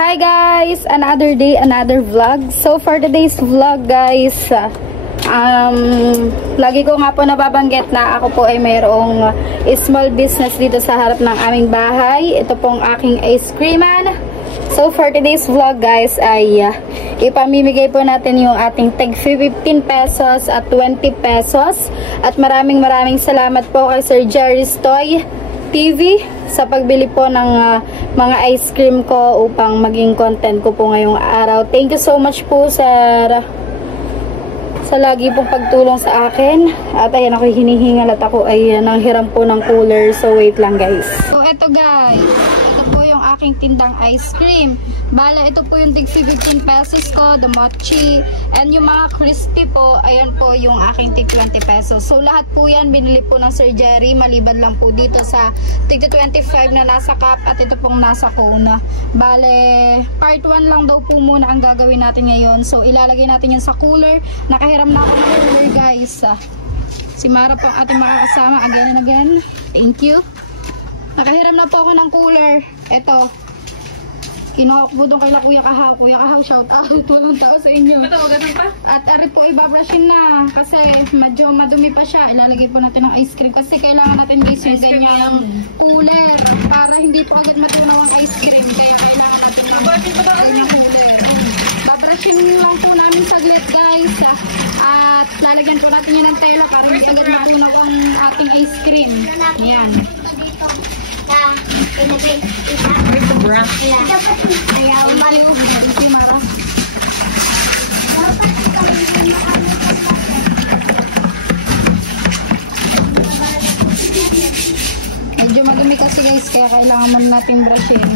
Hi guys! Another day, another vlog. So for today's vlog guys, lagi ko nga po nababanggit na ako po ay mayroong small business dito sa harap ng aming bahay. Ito pong aking ice creaman. So for today's vlog guys ay ipamimigay po natin yung ating tag 15 pesos at 20 pesos. At maraming salamat po kay Sir Jerry's Toy TV sa pagbili po ng mga ice cream ko upang maging content ko po ngayong araw. Thank you so much po sir sa lagi pong pagtulong sa akin. At ayan, ako hinihingal at ako ay nanghiram po ng cooler. So wait lang guys. So eto guys, ito po yung aking tindang ice cream. Bala, ito po yung tig 15 pesos ko, the mochi. And yung mga crispy po, ayan po yung aking tig 20 pesos. So lahat po yan binili po ng Sir Jerry, maliban lang po dito sa tig 25 na nasa cup at ito pong nasa cone. Bale, part 1 lang daw po muna ang gagawin natin ngayon. So ilalagay natin yan sa cooler. Nakahiram na ako ng cooler guys. Si Mara po ang ating makakasama again and again. Thank you. Nakahiram na po ako ng cooler. Ito. Kinuha ko po doon kay Kuya Kahaw. Kuya Kahaw, shout out. Walang tao sa inyo. Matawagan pa? At ari po, ibabrushin na. Kasi medyo madumi pa siya. Ilalagay po natin ng ice cream. Kasi kailangan natin guys yung ganyang cooler. Para hindi po agad matunaw ang ice cream. Kaya kailangan natin yung ganyang cooler. Babrushin lang po namin saglit guys. At lalagyan po natin yun ng tela para hindi agad matunaw ang ating ice cream. Ayan. Where's the brush? Ayaw maliw. Si Mara. Medyo madumi kasi guys, kaya kailangan muna natin brushin.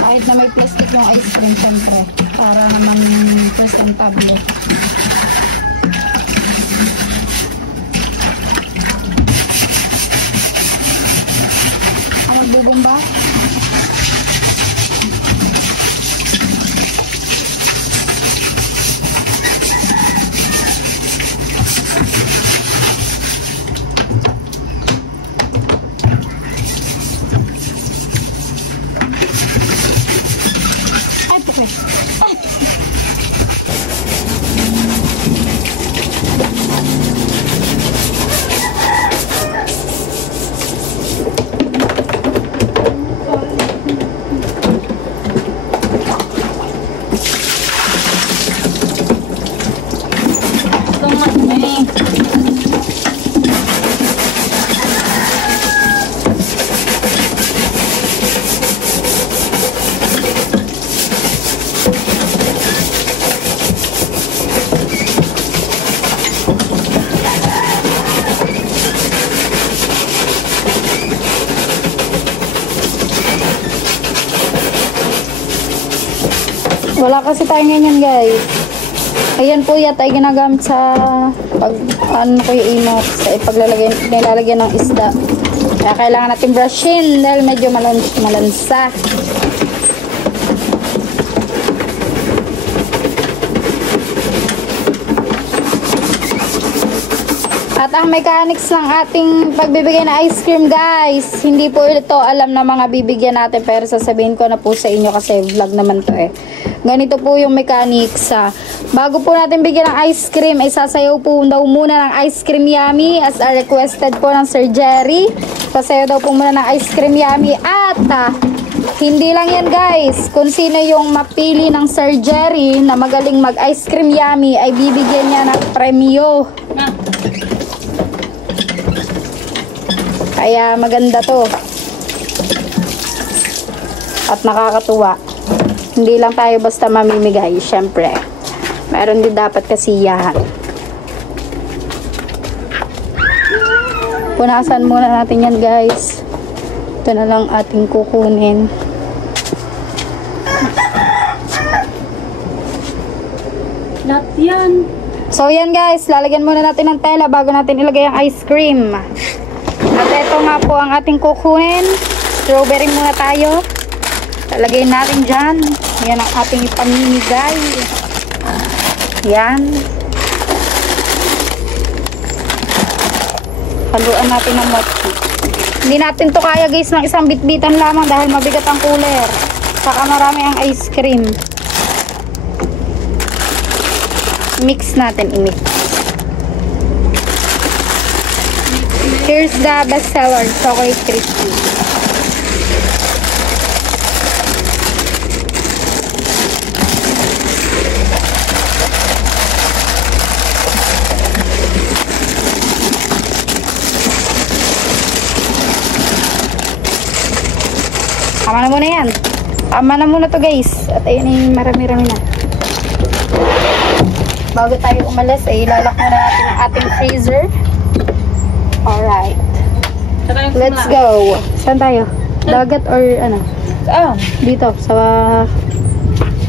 Kahit na may plastic yung ice cream, syempre. Para naman presentable. Bubomba. Ay, puke. Wala kasi tayo ganyan guys. Ayan po yata ay ginagamit sa pag ano ko yung imot sa nilalagyan ng isda. Kaya kailangan natin brushin dahil medyo malansa. At ang mechanics ng ating pagbibigay na ice cream guys, hindi po ito alam na mga bibigyan natin, pero sasabihin ko na po sa inyo kasi vlog naman to eh. Ganito po yung mechanics. Bago po natin bigyan ng ice cream, ay sasayaw po daw muna ng ice cream yummy as a requested po ng Sir Jerry. Sasayaw daw po muna ng ice cream yummy. At hindi lang yan guys, kung sino yung mapili ng Sir Jerry na magaling mag ice cream yummy ay bibigyan niya ng premyo. Kaya maganda to. At nakakatuwa. Hindi lang tayo basta mamimigay, syempre. Meron din dapat kasiyahan. Punasan muna natin yan guys. Ito na lang ating kukunin. Not yan. So yan guys, lalagyan muna natin ng tela bago natin ilagay ang ice cream. At ito nga po ang ating kukunin. Strawberry muna tayo. Lalagay natin dyan. Yan ang ating ipamimigay. Yan. Haluan natin ng mochi. Hindi natin to kaya guys ng isang bitbitan lamang dahil mabigat ang cooler. Saka marami ang ice cream. Mix natin, i-mix. Here's the best seller, chocolate crispy. Tama na muna yan. Tama na muna to guys. At ayun ay marami-rami na. Bago tayo umalis, ay ilalak muna natin ang ating freezer. Alright. Let's go. Saan tayo? Dagat or ano? Dito.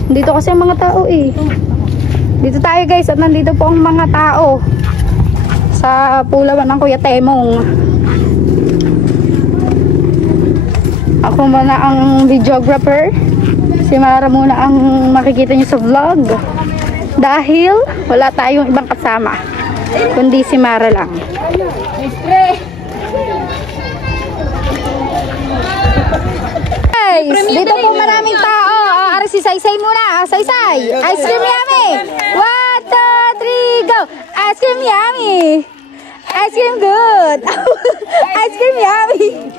Dito kasi ang mga tao eh. Dito tayo guys. At nandito po ang mga tao. Sa pulawan ng Kuya Temong. Ako muna ang videographer. Si Mara muna ang makikita nyo sa vlog. Dahil wala tayong ibang kasama. Kundi si Mara lang. Guys, dito po maraming tao. Ari si Saysay muna. Saysay, ice cream yummy. 1, 2, 3, go. Ice cream yummy. Ice cream good. Ice cream yummy.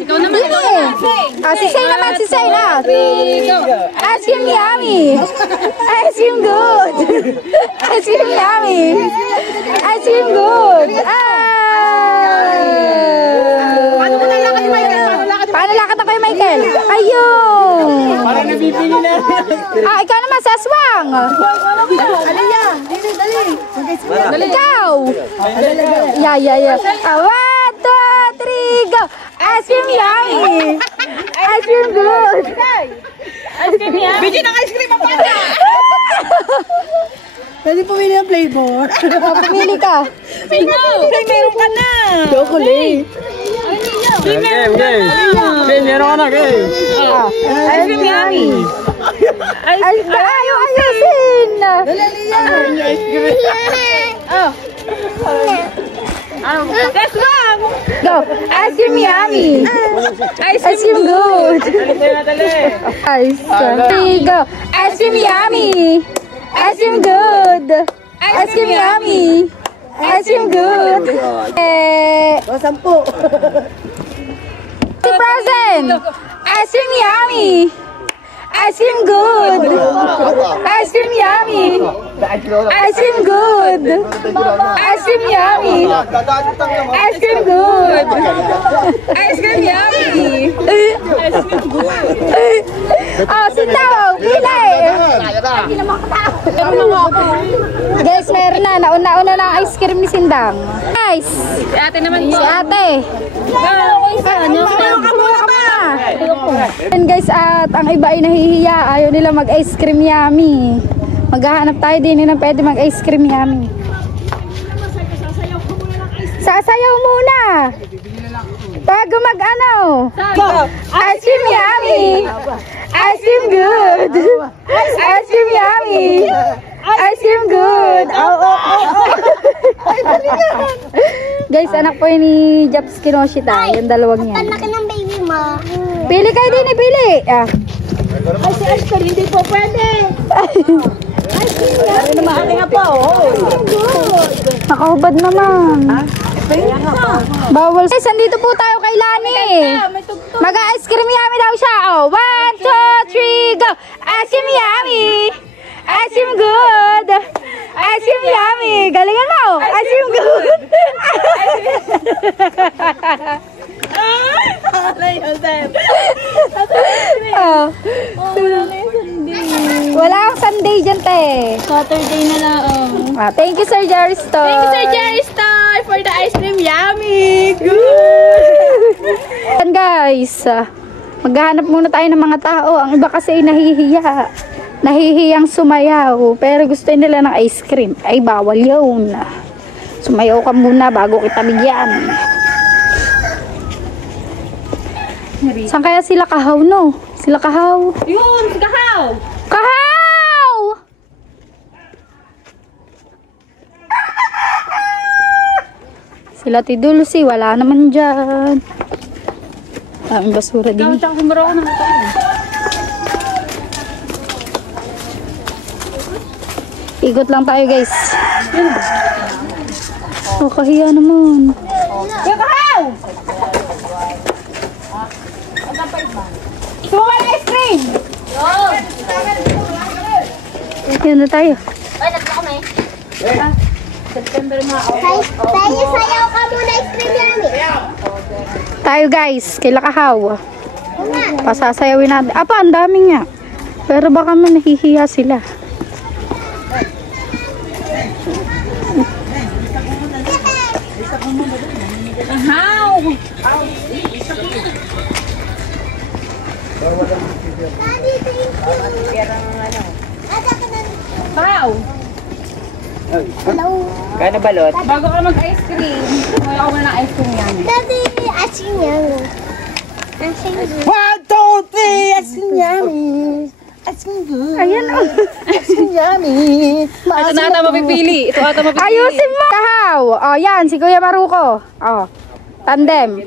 Ikaw naman. Si Say naman, si Say na. Ice cream yummy. Ice cream good. Ice cream yummy. Ice cream good. Paano lakad na kayo, Michael? Ayun. Para nabibili na. Ikaw naman, Saswang. Dali. Ikaw. Yeah. 1, 2, 3, go. Ice cream yummy. Ice cream good. Ice cream yan. Bigyan ng ice cream ang pata. Pwede pumili ng flavor. Pumili ka. Ay, meron ka na. Chocolate. Okay, meron ka na. Ice cream yummy. Ayusin. That's wrong. Go. Ice cream yummy. Ice cream good. Ice cream go. Ice cream yummy. Ice cream good. Ice cream yummy. Ice cream good. 10. Present. Ice cream yummy. Ice cream good. Ice cream yummy. Ice cream good. Ice cream yummy. Ice cream good. Ice cream yummy. Sit down. Pili. Guys, meron na. Nauna na ang ice cream ni Sindang. Guys. Si ate naman. Si ate. And guys, at ang iba ay nahihiya. Ayaw nila mag-ice cream yummy. Maghahanap tayo din na pwede mag-ice cream yummy. Sasayaw muna. Bago mag-ano. Ice cream yummy. Ice cream good. Ice cream yummy. Ice cream good. Guys, anak po yun ni Japs Kinoshita. Yung dalawang yan. Laki ng baby mo. Pili kayo din, pili. Ay, si Esther, hindi po pwede. Ano naman ating apa, Nakahubad naman. Bawal. Guys, andito po tayo kay Lani. Mag-ice cream yummy daw siya. 1, 2, 3, go. Ice cream yummy. Ice cream good. Ice cream yummy. Galingan mo. Ice cream good. Wala akong Sunday dyan, te. Saturday na lang. Thank you, Sir Jerry Store. Thank you, Sir Jerry Star, for the ice cream yummy. Good. Yan guys, maghahanap muna tayo ng mga tao. Ang iba kasi ay nahihiya. Nahihiyang sumayaw. Pero gusto nila ng ice cream. Ay, bawal yun. Sumayaw ka muna bago kita bigyan. Saan kaya sila Kahaw, no? Sila Kahaw. Yun, si Kahaw. Kahaw! Si Sila ti Dulce, wala naman dyan. Daming basura din. Ikot lang tayo guys. Oh, kahiya naman. Sumakay ice cream! Yan na tayo. Tayo sayaw ka muna ice cream Yummy. Tayo guys, kay Lakahaw. Pasasayawin natin. Apa, ang dami nga. Pero baka man nahihiya sila. Daddy, thank you. Wow! Hello. Kaya na balot? Bago ka mag-ice cream, kaya ako na ng ice cream yan. Daddy, ice cream Yummy. Ice cream good. 1, 2, 3, ice cream yummy. Ice cream good. Ayan o. Ice cream yummy. Ito na ata mapipili. Ito ata mapipili. Ayusin mo! Kahaw! O, yan, si Kuya Maruko. O, tandem.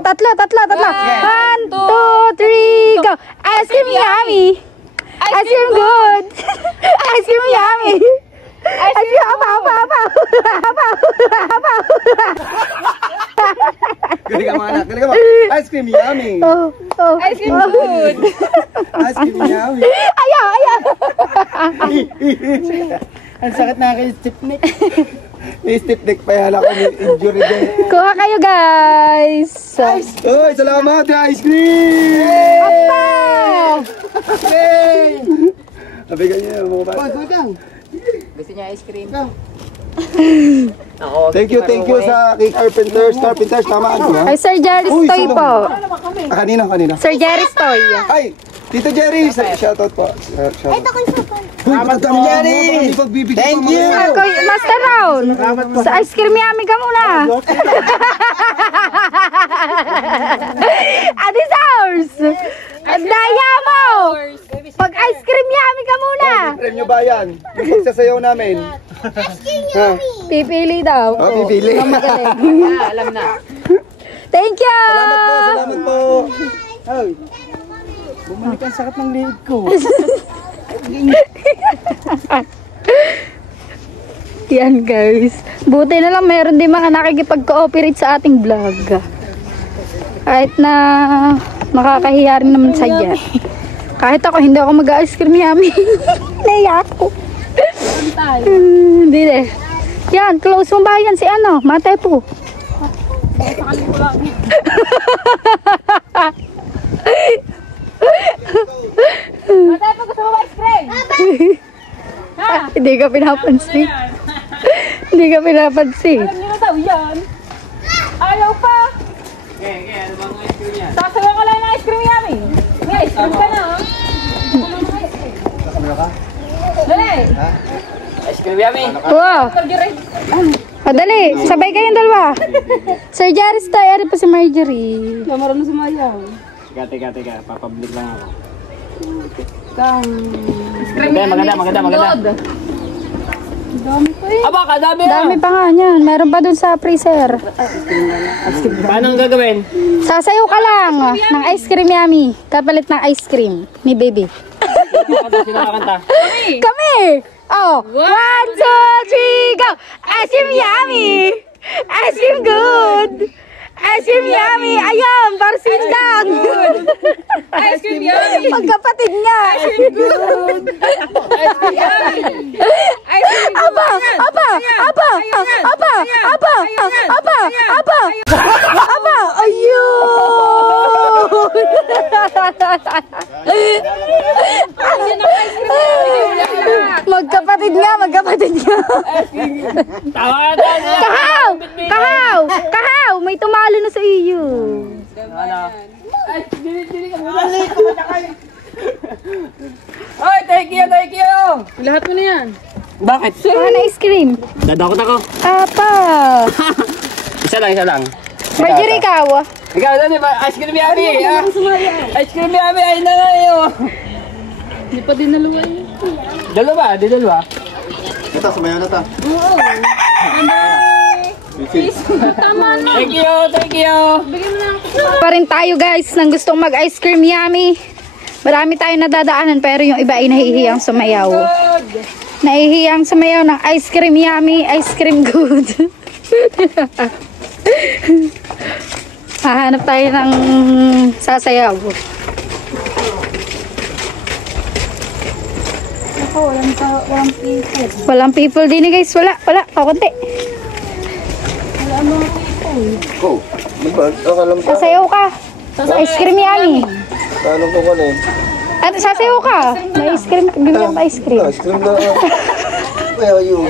Tatlo. 1, 2, 3, go! Ice cream yummy! Ice cream good! Ice cream yummy! Ice cream, apa. Galing ka mga anak, galing ka mga. Ice cream yummy! Oh. Ice cream good! Ice cream yummy! Ayaw! Ang sakit na kayo, stiff neck. May stiff neck pa yan ako, may injury din. Kuha kayo guys! Uy, salamat, ice cream! Apa! Yay! Nabigyan niyo yung mga bata. Gusto niya ice cream? Thank you sa kay Carpenters, tama ano ba? Ay, Sir Jerry's Uy, Toy sino? po. Kanina. Sir Jerry's Toy. Ay, Tito Jerry, shoutout po. Shoutout. Ito kung saan. Salamat po, Jerry! Thank you! Master Round, sa ice cream yummy ka muna. Adi Sours, ang daya mo. Pag ice cream yummy ka muna. Premyo ba yan? Yung pagsasayaw namin. Ice cream Yummy. Pipili daw. Oh, pipili. Alam na. Thank you. Salamat po. Ay, bumalik ang sakit ng liig ko. Yan guys. Buti na lang meron din mga nakikipag-cooperate sa ating vlog. Kahit na nakakahiya rin naman sa iya. Kahit ako, hindi ako mag-ice cream yummy. Naiya ako. Hindi eh. Yan, close mo ba yan si ano? Matay po. Matay pa gusto mo ba ice cream? Hindi ka pinapansin. Hindi ka pinapansin. Alam niyo na daw yan. Ayaw pa. Ano bang ice cream yan? Sasawa ka lang ng ice cream yummy. May ice cream ka na. Dali. Ice cream yummy. Wow. Dali, sabay kayong dalawa. Sir Jerry's Toy, ari pa si Marjorie. Marunong sumayaw. Teka. Papablik lang ako. Maganda. Dami pa eh. Aba, kadami Dami pa nga niyan. Meron pa dun sa freezer. Paano ang gagawin? Sasayaw ka lang ng ice cream yummy. Kapalit ng ice cream ni baby. Sino kakanta? Kami! Oh, 1, 2, 3, go! Ice cream yummy! Ice cream good! Ice cream yummy! Ayun, parsin lang! Ice cream yummy. Magkapatid nga! Ice cream good. Ice cream yummy. Ice cream good. Aba! Ayun! Magkapatid nga! Tawa. Kahaw! May tumalo na sa iyo. Oy, thank you. Lahat mo na yan. Bakit? Ano ice cream? Dadakot ako. Apa! Isa lang. Marjorie, ikaw. Ikaw, ano ba? Ice cream yummy. Ice cream yummy. Ay na ngayon. Hindi pa din naluwa yun. Dalawa. Ito, sumayaw na ta. Tama na. Thank you, thank you. Pa rin tayo guys ng gustong mag ice cream yummy. Marami tayong nadadaanan pero yung iba ay nahihiyang sumayaw. Nahihiyang sumayaw ng ice cream yummy, ice cream good. Hahanap tayo ng sasayaw. Walang people. Walang people din guys. Wala. Kakunti. Go. Nakalam ka. Sasayaw ka. Ice cream yummy. Tanong ko ka At sasayaw ka. May ice cream. Bibigyan ka ice cream. Ice cream na. Where are you?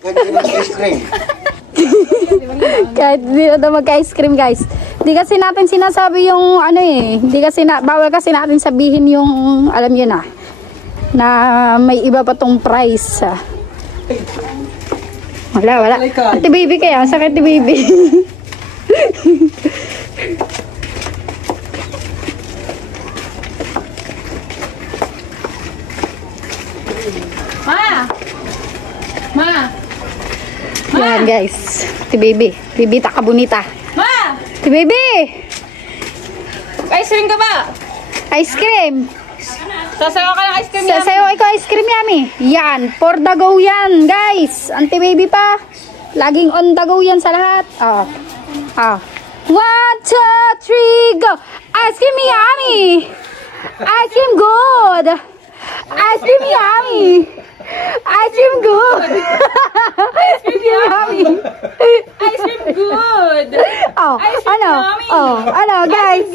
Kanina ice cream. Kahit di na mag-ice cream guys. Hindi kasi natin sinasabi yung ano eh. Hindi kasi bawal kasi natin sabihin yung alam yun na may iba pa tong price. Wala. Ate baby kaya. Sakit ni baby. Ma! Yan guys. Ate baby. Bibita ka bonita. Ma! Ate baby. Ice cream ka ba? Ice cream. Sasayaw ka ng ice cream Sasayaw ikaw ice cream yummy. Yan. For the go yan guys. Ate baby pa. Laging on the go yan sa lahat. 1, 2, 3, go. Ice cream yummy. Ice cream good. Ice cream yummy. Ice cream good. Ice cream yummy. Ice cream good. Ice cream yummy. Ano guys?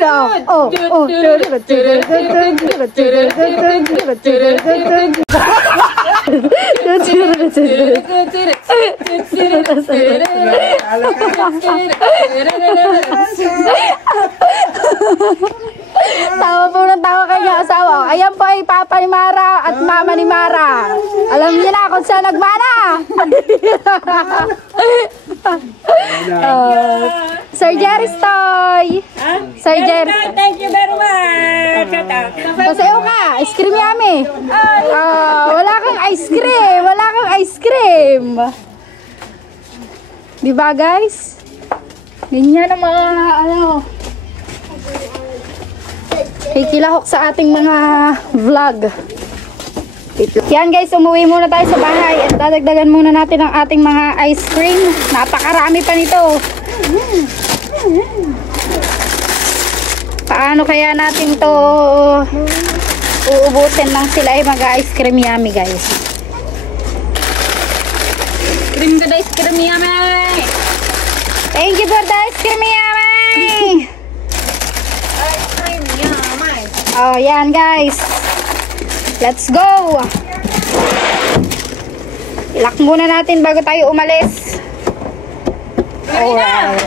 Tawa po ng tawa kanya asawa. Ayan po ay Papa ni Mara at Mama ni Mara. Alam niyo na kung saan nagmana. Sir Jerry's toy. Sir Jerry. Thank you very much. Pasayaw ka. Ice cream yummy. Wala kang ice cream. Wala kang ice cream. Diba guys? Ganyan ang mga kikilahok sa ating mga vlog. Yan guys, umuwi muna tayo sa bahay at dadagdagan muna natin ang ating mga ice cream. Napakarami pa nito. Paano kaya natin to uubusin lang sila ay mag-ice cream yummy guys. Cream ka da ice cream yummy. Thank you for the ice cream yummy. Ice cream yummy. Oh, yan guys. Let's go. Ilak muna natin bago tayo umalis. Alright.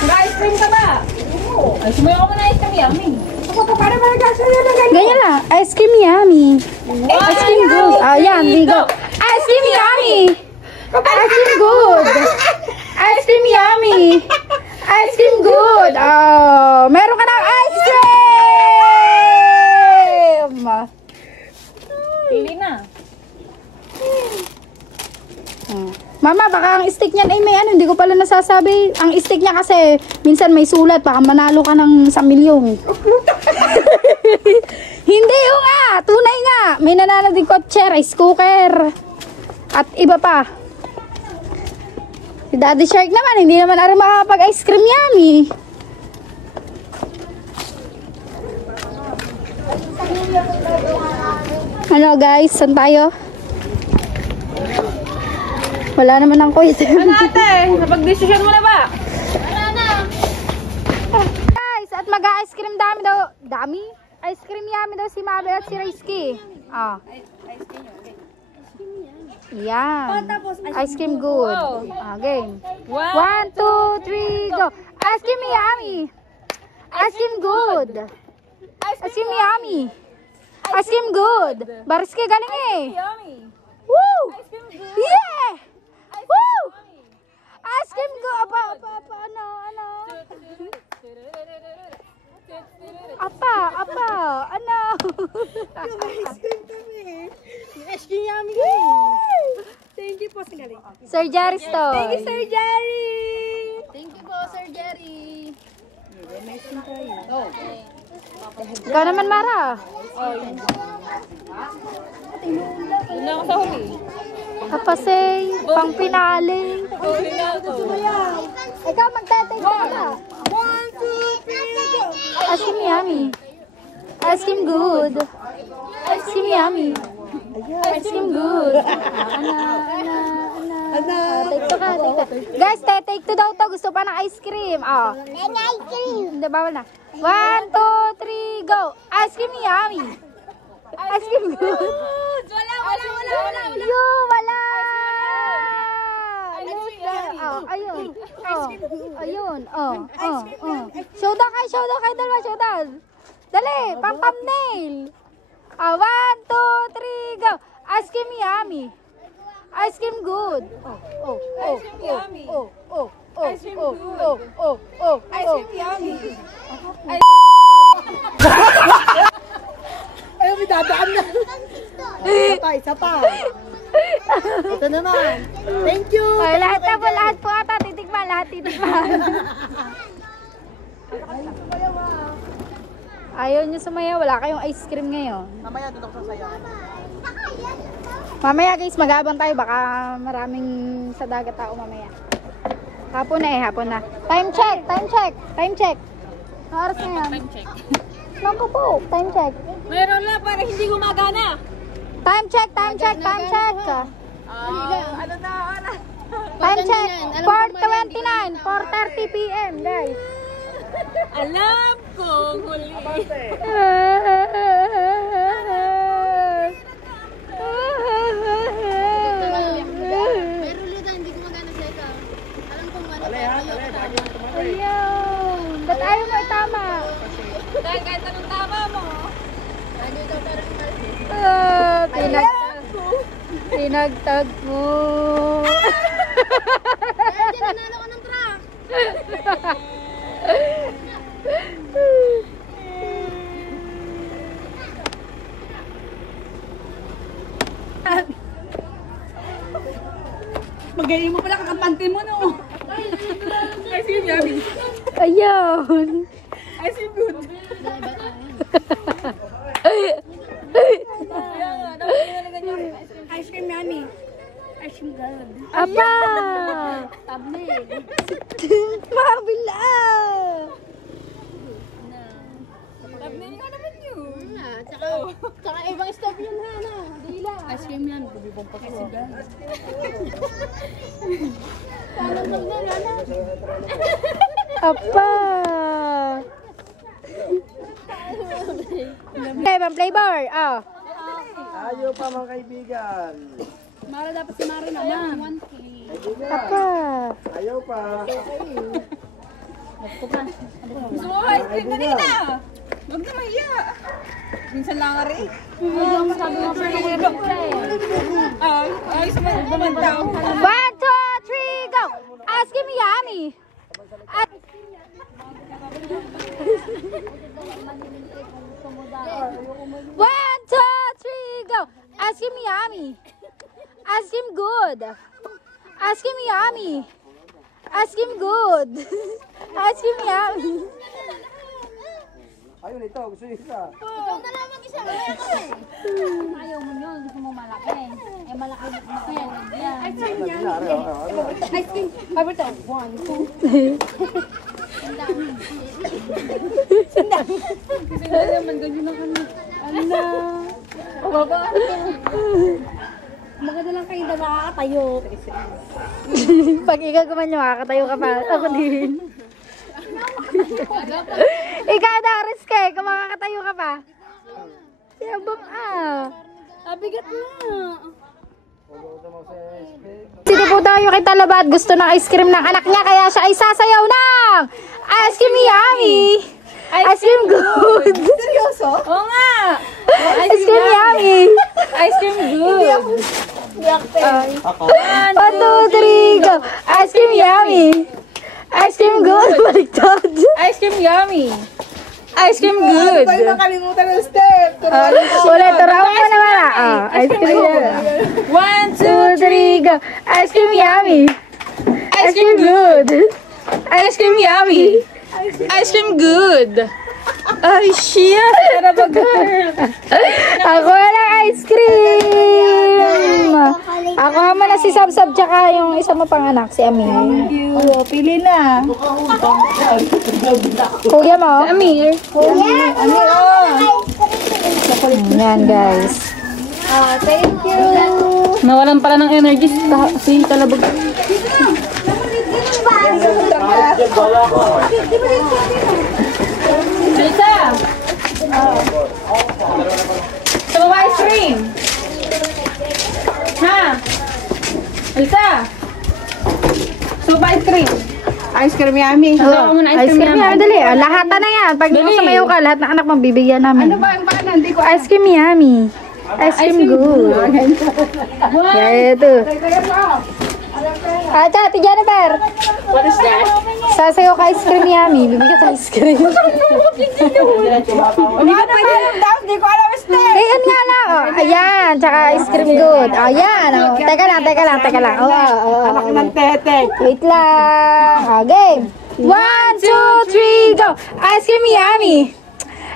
Mag-ice cream ka ba? Oo. Ay, sumayaw ka na ice cream yummy. Ganyan lang. Ice cream yummy. Ice cream good. Yan. We go. Ice cream yummy. Ice cream good. Ice cream yummy. Ice cream good. Meron ka ng ice cream. Pili na. Mama, baka ang stick niyan ay may hindi ko pala nasasabi. Ang stick niya kasi minsan may sulat, baka manalo ka ng 1 milyon. Hindi yung tunay nga. May nanalo din kotse, rice cooker. At iba pa. Si Daddy Shark naman, hindi naman ari makakapag ice cream yummy. Ano guys, saan tayo? Wala naman ang kuya. Ano ate? Napag-desisyon mo na ba? Guys, at mag-ice cream dami? Ice cream yummy daw si Mabel at si Rizky. Yan. Ice cream good. Game. 1, 2, 3, go. Ice cream yummy. Ice cream good. Ice cream yummy. Ice cream good. Rizky galing eh. Yummy. Woo! Ice cream good. Yeah! Woo! Ice cream good. Ano? Ano? Ice cream kami. Ice cream yummy kami. Thank you Sir Jerry Store. Thank you, Sir Jerry! Thank you po, Sir Jerry. Ikaw naman, Mara. Doon na ako sa huli. Kapasay, pang pinali. Huli na ako. Ikaw, magtatay ka na. 1, 2, 3, go! Ice cream yummy. Ice cream good. Ice cream yummy. Ice cream good. Take two ka, take two. Guys, take two daw to. Gusto pa ng ice cream. Oh. Ice cream! Hindi, bawal na. 1, 2, 3, go. Ice cream yummy. Ice cream good. Wala. Yo, wala. Oh, ayun. Oh, ayun. Oh. Showdown kay dalawa, showdown. Dali, pang thumbnail. 1, 2, 3, go. Ice cream yummy. Ice cream good. Ice cream yummy. Ice cream good. Ice cream yummy. Ay, may dadaan na. Isa pa. Ito naman. Thank you. Ay, lahat po ata titikman, Ayaw niyo sumayaw, wala kayong ice cream ngayon. Mamaya doon ako sasayaw. Mamaya guys, mag-aabang tayo, baka maraming sa dagat tao mamaya. Hapon na. Time check. Oras na yan. Time check. Naku po, time check. Meron lang para hindi gumagana. Time check. Ano na oras? Time check, 4:29, 4:30 p.m. guys. Alam ko huli. Ayun, ba't ayaw mo itama? Dahil kahit anong tama mo. Pinagtag mo. Nanalo ko ng truck! Magaling mo pala kakapante mo, no? Ice cream yummy. Ayun. Ice cream good. Ice cream yummy. Ice cream good. Apa! Thumbnail. Mabila! Tabnin ka naman yun. Tsaka ibang stop yun, Hana. Dila. Ice cream yan. Bubibong pa kasi guys. Paano thumbnail, Hana? Apa! Ibang flavor. Oh. Ayaw pa mga kaibigan. Mara dapat si Mara naman. Apa! Ayaw pa. Gusto mo ice cream kanina? Huwag na mahiya. Minsan lang nga rin. Ay, sumaman daw. 1, 2, 3, go! Ice cream yummy! One, two, three, go! Ice cream yummy! Ice cream good! Ice cream yummy! Ice cream good! Ice cream yummy! Ayun ito, gusto niyo isa. Ikaw na lang mag-isa. Ayaw mo yun, gusto mo malaki. Eh malaki mo yan. Ice cream yummy. Ice cream. Paborito. 1, 2. Kasi hindi naman ganyan na kami. Ala. Baba. Maganda lang kayo na makakatayo. Pag ikaw kuman yung makakatayo ka pa, ako din. Ikaw na, risk eh, kung makakatayo ka pa. Yabang Abigat na. Dito po tayo kay Talabat. Gusto ng ice cream ng anak niya, kaya siya ay sasayaw ng ice cream yummy! Ice cream good! Seryoso? Oo nga. Ice cream yummy! Ice cream good. 1, 2, 3, go! Ice cream yummy! Ice cream good! Baliktad! Ice cream yummy. Ice cream good. Ano tayo nakalimutan ng step? Ulit, turawan mo naman. Ice cream good. 1, 2, 3, go. Ice cream yummy. Ice cream good. Ice cream yummy. Ice cream good. Ay, shit. Tara ba, girl? Ako walang ice cream. Ako naman na si Sab-Sab tsaka yung isa mo pang anak, si Amir. Thank you. Pili na. Kuya mo? Amir. Yan guys. Thank you. Nawalan pala ng energy si Talabog. Lisa! Gusto mo ba ice cream? Ha? Lisa! Gusto mo ba ice cream? Ice cream yummy. Gusto mo muna Ice cream yummy. Dali. Lahat na yan. Pag Dali. sumayaw ka, lahat ng anak mabibigyan namin. Ano ba ang paano? Hindi ko Ice cream yummy. Ice cream good. Yan ito. Ate Jennifer. What is that? Sasayaw ka ice cream yummy. Bibigyan ka ice cream. Hindi ko alam step. Ayan nga lang. Oh, ayan. Tsaka ice cream good. Ayan. Oh. Teka lang. Anak ng tete. Wait lang. Oh, game. 1, 2, 3, go. Ice cream yummy.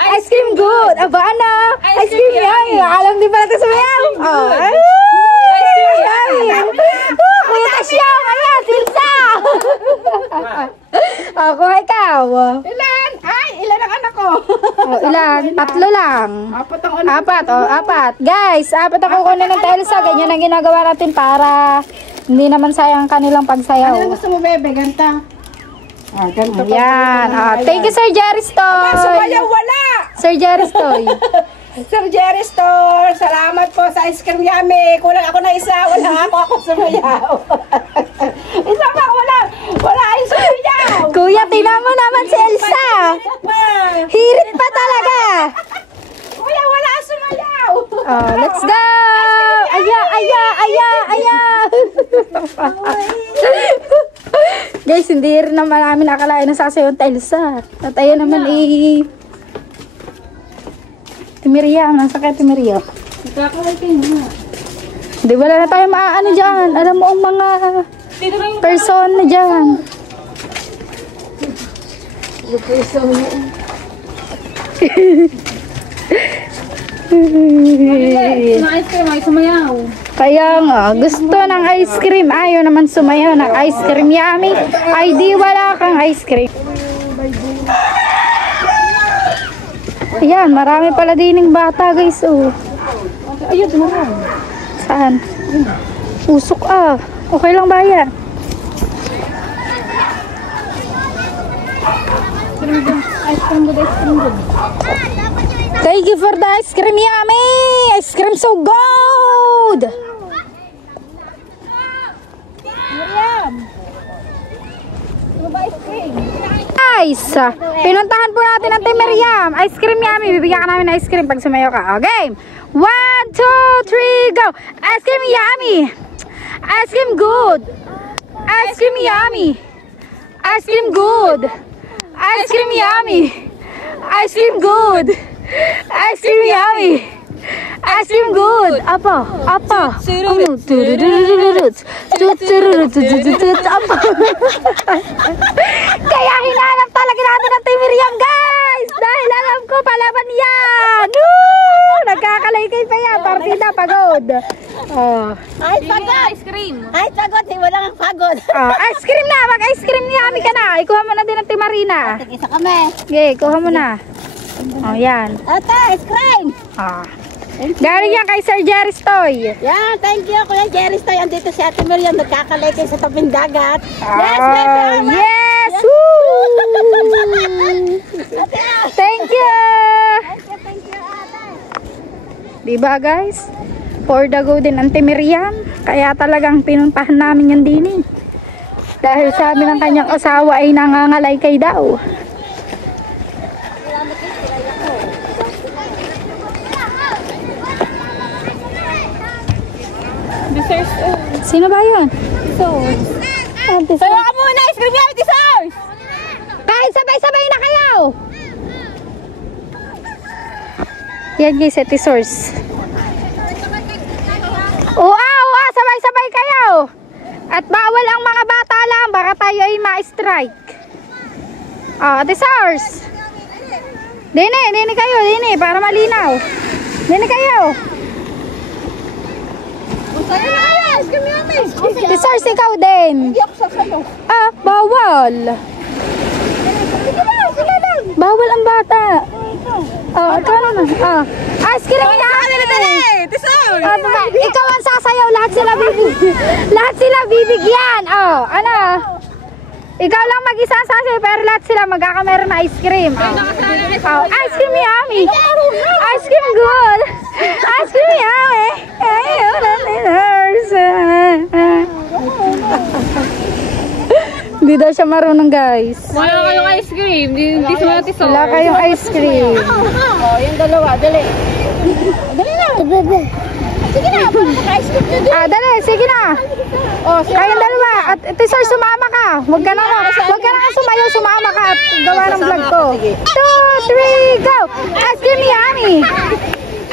Ice cream good. Aba, ano? Ice cream yummy. Alam din pala ito sumayaw. Oh. Ice cream yummy. Kuya Tasyo. Kaya, Silsa. Ako, ikaw. Ilan? Ay, ilan ang anak ko? Oh, ilan? 3 lang. Apat ang anak. Apat. Guys, 4 ako kunin ng Telsa. Ganyan ang ginagawa natin para hindi naman sayang kanilang Ano pagsayaw. gusto mo, bebe? Ganta? Ganto pa. Ayan. Thank you, Sir Jerry Stoy. Sumayaw, wala! Sir Jerry Stoy. Sir Jerry Store, salamat po sa ice cream yummy. Kulang ako na isa, wala ako sumayaw. Isa pa, wala ay sumayaw. Kuya, tingnan mo naman si Elsa. Hirit pa talaga. Kuya, wala sumayaw. Oh, let's go. Aya. Guys, hindi rin naman namin akalain na sasayaw ang Elsa. At ayun naman Timiriam, nasa kaya Timiriam. Kakawaitin mo. Hindi, wala na tayo maaano dyan. Alam mo ang mga person na dyan. Ice cream, ay sumayaw. Kaya nga, gusto ng ice cream. Ayaw naman sumayaw ng ice cream. Yummy. Ay, di wala kang ice cream. Ayan, marami pala dining bata guys. Oh. Ayun, marami. Saan? Usok Okay lang ba yan? Ice cream good. Thank you for the ice cream, yummy! Ice cream so good! Guys, pinuntahan po natin ang Timiriam. Ice cream yummy. Bibigyan ka namin ng ice cream pag sumayo ka. Okay. 1, 2, 3, go! Ice cream yummy! Ice cream good! Ice cream yummy! Ice cream good! Ice cream yummy! Ice cream good! Ice cream yummy! Ice cream good! Apa? Ano? Apa? Kaya hinanap talaga natin ang Timiriam, guys! Dahil alam ko, palaban yan! Nagkakalaykay pa yan. Partida, pagod. Ay, pagod! Ice cream. Ay, pagod! Wala kang pagod. Ice cream na! Mag-ice cream yummy ka na! Ikuha mo na din ang Timarina. Isa kami. Okay, kuha mo na. Yan. Ate, ice cream! Galing yan kay Sir Jerry Stoy. Yan, thank you, Kuya Jerry Stoy. Andito si Ate Miriam, nagkakalekay sa tabing dagat. Yes, Yes! Woo! Thank you! Thank you, ate. Diba guys? For the go din ang Timiriam. Kaya talagang pinuntahan namin yung dini. Dahil sabi ng kanyang asawa ay nangangalaykay daw. Sino ba yun? Sayo ka muna, ice cream yummy, Tisars! Kahit sabay-sabay na kayo! Yan guys, ito source. Sabay-sabay kayo. At bawal ang mga bata lang, baka tayo ay ma-strike. Ate source. Dini kayo, dini, para malinaw. Dini kayo. Ate source, ikaw din. Bawal. Bawal ang bata. Ikaw naman. Ice cream yan. Ikaw ang sasayaw. Lahat sila bibigyan. Ano? Ikaw lang mag-isa ang sasayaw, pero lahat sila magkakamera na ice cream. Ice cream yummy. Ice cream good. Ice cream yummy. Hindi daw siya marunong, guys. Wala kayong ice cream. Hindi sumala ti Wala kayong ice cream. Yung dalawa, dali. Dali na. Sige na, ice cream na din. Dali, sige na. Kayong dalawa. At ito, sir, sumama ka. Huwag ka na sumayo, sumama ka at gawa ng vlog ko. 2, 3, go! Ice cream yummy.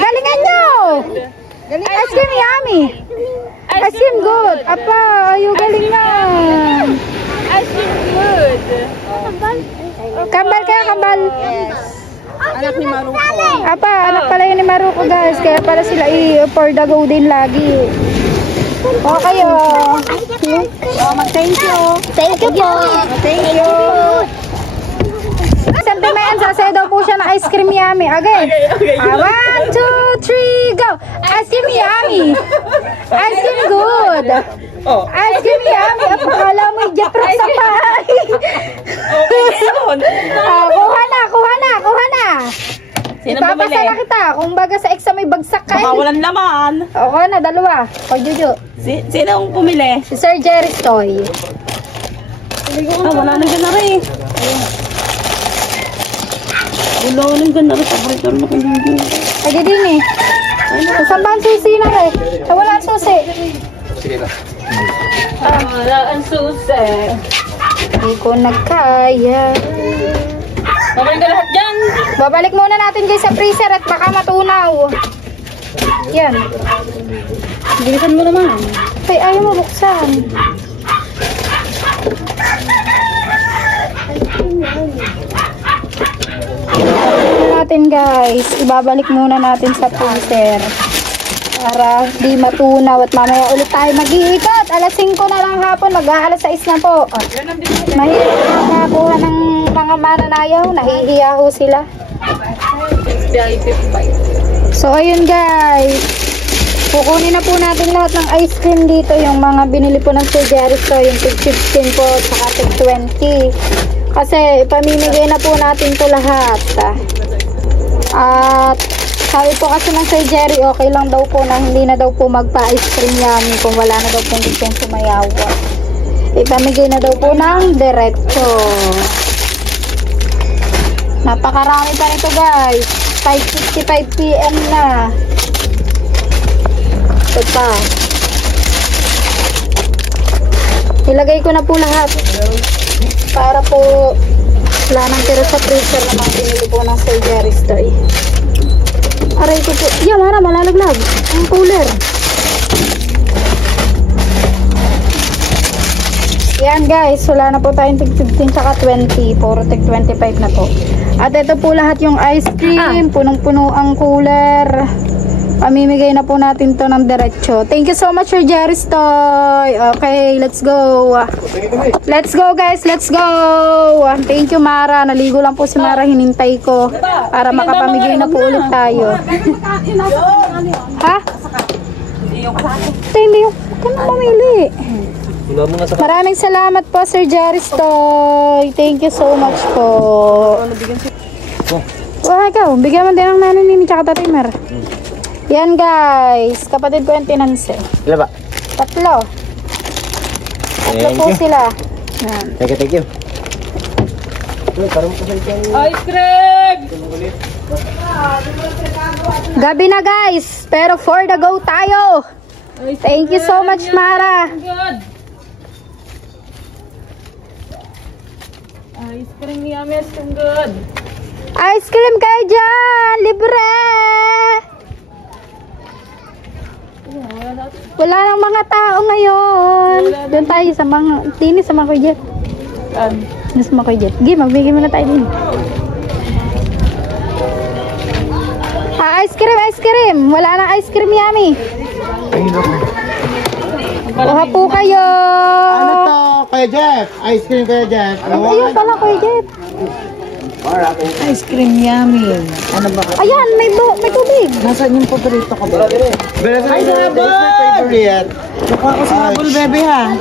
Galingan nyo. Ice cream yummy. Ice cream good. Apa, ayaw galing na. Ice cream good. Kambal kayo, kambal. Anak ni Maruko. Apa, anak pala yun ni Maruko, guys. Kaya pala sila for the go din lagi. Okay, thank you. Thank you po. Thank you. Sentimen, sasaya daw po siya ng ice cream yummy. Again. 1, 2, 3, go. Ice cream yummy. Ice cream good. Ice cream yummy. Apakala mo i-jet rock sa pahay. Kuha na. Ipapasa na kita. Kung baga sa exam may bagsak ka. Baka walang laman. Okay na, dalawa. Pagjuju. Sino ang pumili? Si Sir Jerry's toy. Wala nang gana rin. Wala nang gana rin. Paborito na kanyang. Lagi din eh. Saan ba ang susi na rin? Wala ang susi. Sige na. Wala ang susi. Hindi ko nagkaya. Babalik ka lahat dyan. Babalik muna natin guys sa freezer at baka matunaw. Yan. Bilisan mo naman. Ay, ayaw mo buksan. Natin guys, ibabalik muna natin sa freezer para di matunaw at mamaya ulit tayo mag-iikot. Alas 5 na lang hapon, mag-aalas 6 na po. Mahirap makakuha ng mga mananayaw, nahihiya ho sila. So ayun guys, kukunin na po natin lahat ng ice cream dito. Yung mga binili po ng Sir Jerry's to, yung tig 15 po saka tig 20, kasi ipamimigay na po natin to lahat. At sabi po kasi ng Sir Jerry, okay lang daw po na hindi na daw po magpa-ice cream yan kung wala na daw po gustong sumayawa. Ipamigay na daw po ng diretso. Napakarami pa nito guys. 5:55 PM na. Ito pa. Ilagay ko na po lahat para po wala nang tira sa freezer na mga pinili po ng Sir Jerry's toy. Aray ko po. Yeah, mara, malalaglag. Ang cooler. Yan guys, wala na po tayong tig 15 tsaka 20. Puro tig 25 na po. At ito po lahat yung ice cream. Punong-puno ang cooler. Pamimigay na po natin to ng diretso. Thank you so much Sir Jerry's toy. Okay, let's go. Let's go guys, let's go. Thank you Mara. Naligo lang po si Mara, hinintay ko para makapamigay na po ulit tayo. Ha? Hindi yung mamili. Maraming salamat po Sir Jerry's toy. Thank you so much po. Ikaw, bigyan mo din ng nanay ni tsaka tatimer. Yan guys, kapatid ko yung tinanse. Ilan ba? 3. 3 po sila. Yan. Thank you. Ice cream! Gabi na guys, pero for the go tayo. Thank you so much Mara. Good. Ice cream yummy, ice cream good. Ice cream kayo dyan, libre. Wala nang mga tao ngayon. Doon tayo sa mga, tinis sa mga kujet. Sa mga kujet. Sige, magbigay muna tayo din. Ice cream, ice cream. Wala nang ice cream, Yummy. Kuha po kayo. Ano to, Kuya Jeff? Ice cream, Kuya Jeff. Ayun pala, Kuya Jet. Ice cream Yummy. Ano ba? Ayan, may tubig. Nasaan yung paborito ko ba? Ay, favorite. Nakuha ko sa habol, bebe ha.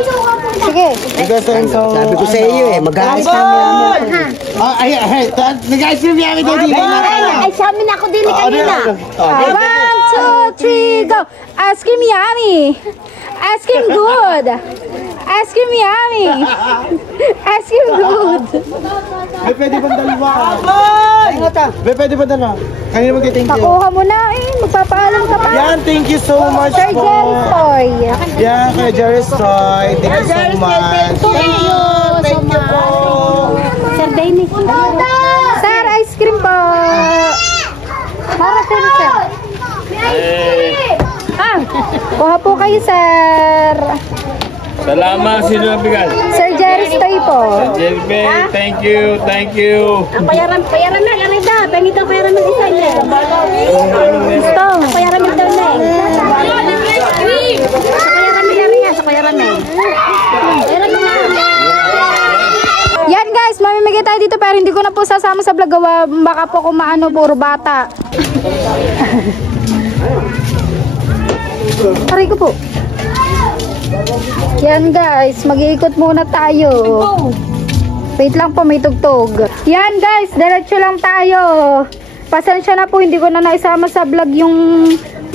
Sige. Sabi ko sa iyo eh, mag-ice cream Yummy. Nag-ice cream Yummy daw dito. Ay, sa amin ako din kanina. 1, 2, 3, go. Ice cream Yummy. Ice cream good. Ice cream Yummy. Ice cream good. May pwede bang dalawa? May pwede bang dalawa? Kanina mag-thank you. Pakuha mo na eh. Magpapaalam ka pa. Yan, thank you so much Sir po. Jerry Toy. Yan, Kuya Jerry's Toy. Thank you so much. Thank you po. Sir Danny. Sir, ice cream po. Para sir. Kuha po kayo, sir. Salamat sino nabigal. Sir Jerry Toy po. Jelbe, thank you, thank you. Payaran na, Arida. Benito, payaran ng isa niya. Gusto. Payaran ng daw na eh. Sa payaran na eh. Payaran mo na. Yan guys, mamimigay tayo dito pero hindi ko na po sasama sa vlog. Baka po kung maano, puro bata. Aray ko po. Yan guys, mag-iikot muna tayo. Wait lang po, may tugtog. Yan guys, diretso lang tayo. Pasensya na po, hindi ko na naisama sa vlog yung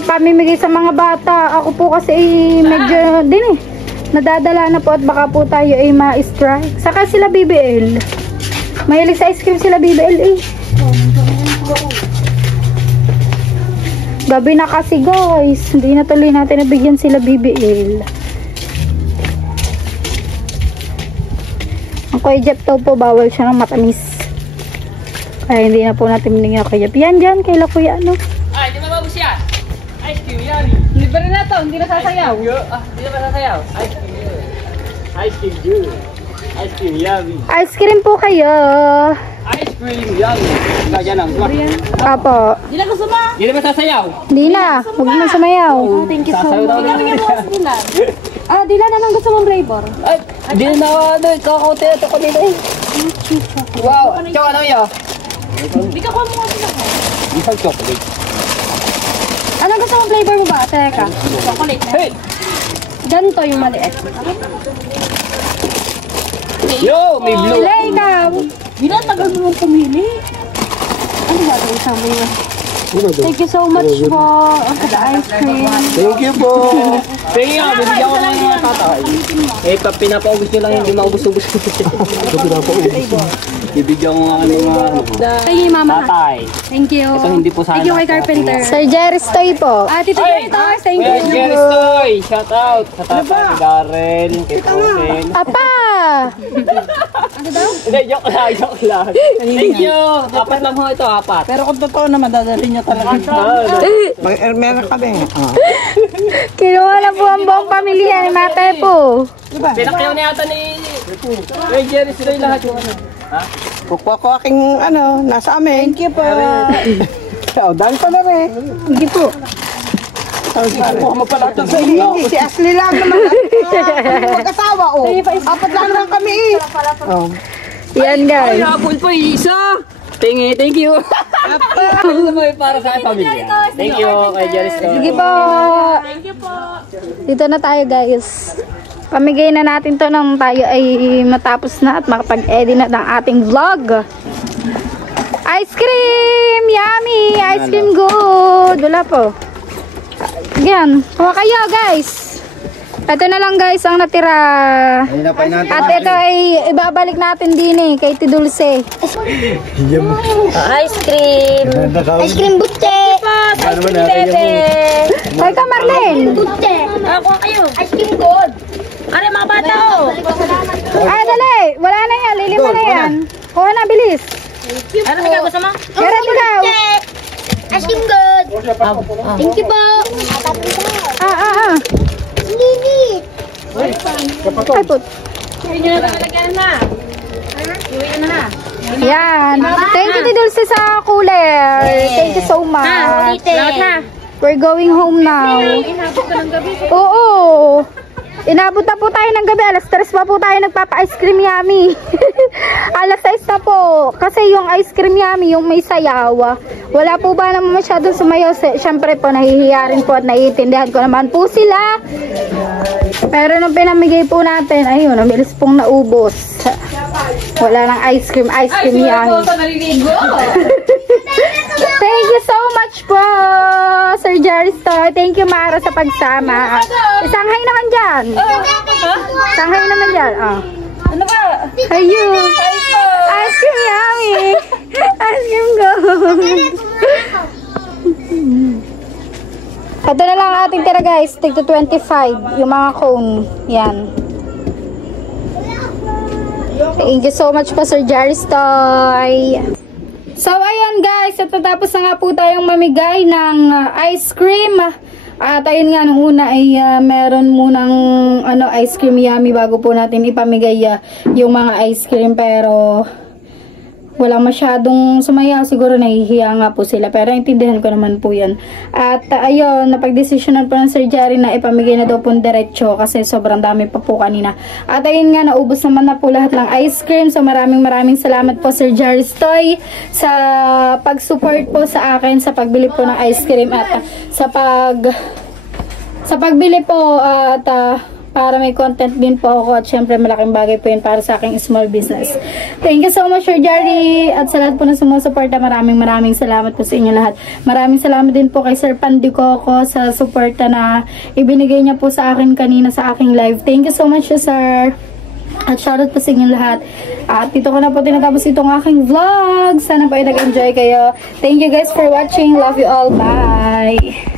pamimigay sa mga bata. Ako po kasi medyo din nadadala na po at baka po tayo ay ma-strike. Saka sila BBL. Mahilig sa ice cream sila BBL eh. Gabi na kasi guys. Hindi na tuloy natin nabigyan sila BBL. Ang Kuya Jeff daw po, bawal siya ng matamis. Kaya hindi na po natin binigyan Kuya Jeff. Yan dyan, kaila Kuya ano. Ay, di ba babus yan? Ice cream, Yummy. Libre na to, hindi na sasayaw. Hindi na masasayaw. Ice cream, ice cream, good. Ice cream, Yummy. Ice cream po kayo. Ice cream, Yummy. Kaya lang. Apo. Hindi na gusto mo. Hindi na masasayaw. Hindi na. Huwag na sumayaw. Thank you so Sasayaw daw much. na. Dila na lang gusto mong flavor. Ay, hindi na kakaunti na ito ko dito eh. Wow, tsaka ano yun? Hindi ka kuha mo kasi ako. Isang chocolate. Anong gusto mong flavor mo ba? Teka. Chocolate na. Hey! Ganito yung maliit. Yo, may blue. Pila ikaw. Bila, tagal mo nung pumili. Ano ba ito isang mo yun? Thank you so much po. Ang ice cream. Thank you po. Sige nga, bibigyan ko ng mga tatay. Eh, pinapaubos nyo lang hindi maubos-ubos. Bibigyan ko nga ng mga Thank you, Mama. tatay. Thank you. Ito hindi po sana. Thank you kay Carpenter. Sir Jerry Toy po. Tito Jeritor, thank Kuya you. Jerry's Toy, shout out. Sa tatay ni Darren, kay Prosen. Apa! Hindi, joke lang. Thank you. Apat lang ho ito, apat. Pero kung totoo naman, dadalhin niya talaga. Meron kami. Kinuha na po ang buong pamilya ni Matay po. Pinakyaw na yata ni Kuya Jerry's Toy lahat yung ano. Ha? Kukuha ko aking nasa amin. Thank you po. Dahil pa na rin. Hindi po. Kuha mo pala ito sa inyo. Si Ashley lang naman. Mag-asawa apat lang naman kami Yan guys. Ay, apple pa isa. Thank you. Ano mo para sa aking pamilya. Thank you kay Jerry's Toy. Sige po. Thank you po. Dito na tayo guys. Pamigay na natin to nang tayo ay matapos na at makapag-edit na ng ating vlog. Ice cream! Yummy! Ice cream good! Wala po. Yan. Kuha kayo guys. Ito na lang guys ang natira. At ito ay ibabalik natin din kay Tidulce. Ice cream. Ice cream butte. Ano ba natin Kay ka Marlene. Butte. Ako kayo. Ice cream good. Ano mga bata oh. Ay dali. Wala na yan. Lilima na yan. Kuha na bilis. Ano ka gusto mo? Meron ikaw. Ice cream good. Thank you po. Init. Ay po. Yan. Thank you, Dulce, sa cooler. Thank you so much. We're going home now. Oo. Inabot na po tayo ng gabi. Alas 3 pa po tayo nagpapa-ice cream yummy. Alas 6 na po. Kasi yung ice cream yummy, yung may sayaw, wala po ba naman masyadong sumayaw? Siyempre po, nahihiya rin po at naiintindihan ko naman po sila. Pero nung pinamigay po natin, ayun, nabilis pong naubos. Wala nang ice cream yummy. Thank you so much po, Sir Jerry Store. Thank you, Mara, sa pagsama. Isang hi naman dyan. Isang hi naman dyan. Oh. Ano ba? Ayun. Ice cream yummy. Ice cream go. Ito na lang ating tira, guys. Take to 25. Yung mga cone. Yan. Thank you so much po, Sir Jerry Store. So, ayun guys, at natapos na nga po tayong mamigay ng ice cream. At ayun nga, nung una ay meron munang ice cream yummy bago po natin ipamigay yung mga ice cream. Pero walang masyadong sumayaw, siguro nahihiya nga po sila, pero intindihan ko naman po yan. At ayun, napag-desisyonan po ng Sir Jerry na ipamigay na daw po diretso kasi sobrang dami pa po kanina. At ayun nga, naubos naman na po lahat ng ice cream. So maraming salamat po, Sir Jerry Stoy, sa pag-support po sa akin sa pagbili po ng ice cream at sa pagbili po at para may content din po ako at syempre malaking bagay po yun para sa aking small business. Thank you so much, Sir Jerry, at sa lahat po na sumusuporta, maraming salamat po sa inyo lahat. Maraming salamat din po kay Sir Pandicoco sa suporta na ibinigay niya po sa akin kanina sa aking live. Thank you so much, sir. At shoutout po sa inyo lahat. At dito ko na po tinatapos itong aking vlog. Sana po ay nag-enjoy kayo. Thank you guys for watching. Love you all. Bye!